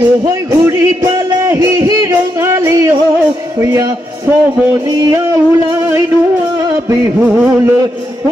Ôi guri palahi rongali ho ya somonia ulai nuwa bihul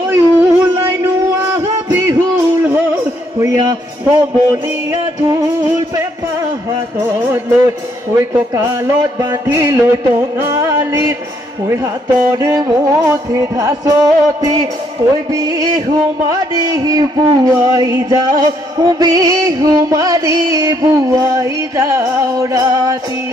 oi ulai nuwa bihul ho ya somonia thul pe pahatot loi oi to kalot bandhi loi to ngalit oi hator muthi thasoti oi bihu madi buai jao bihu madi buai jao rati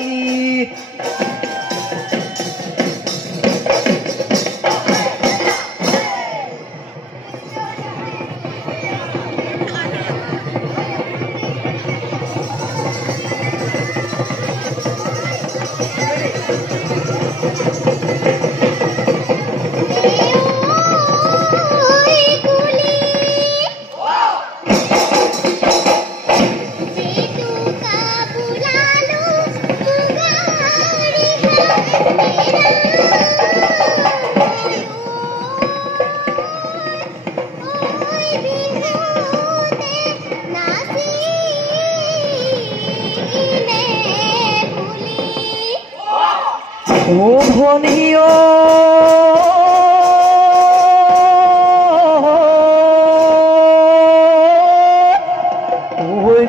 Oh, honey, oh,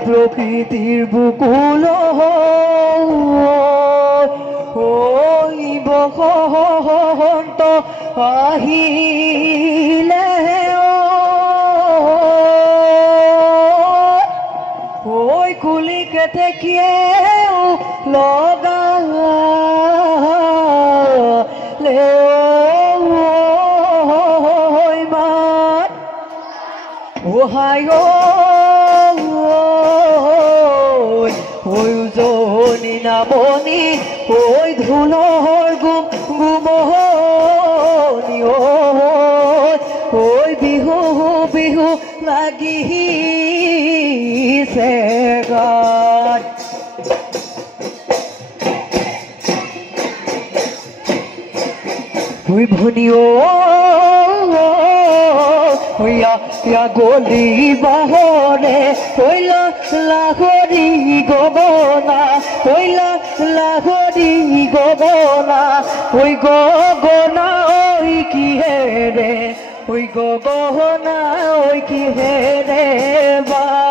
প্রকৃতির বুকুল ওই বসন্ত আহিলে ওই কুলিকে দেখিয়ে লগালে ওই মাত ওহায় ওই উজনি নামনি ওই ধুলোর গুম গুমনি ওই বিহু বিহু লাগিছে গান ওই ভনিও ইয়া গলি বাহরে ওইলা লাহরি গগনা ওইলা লাহরি গগনা ওই গগনা ওই কি হে রে ওই গগনা ওই কি হে রে বা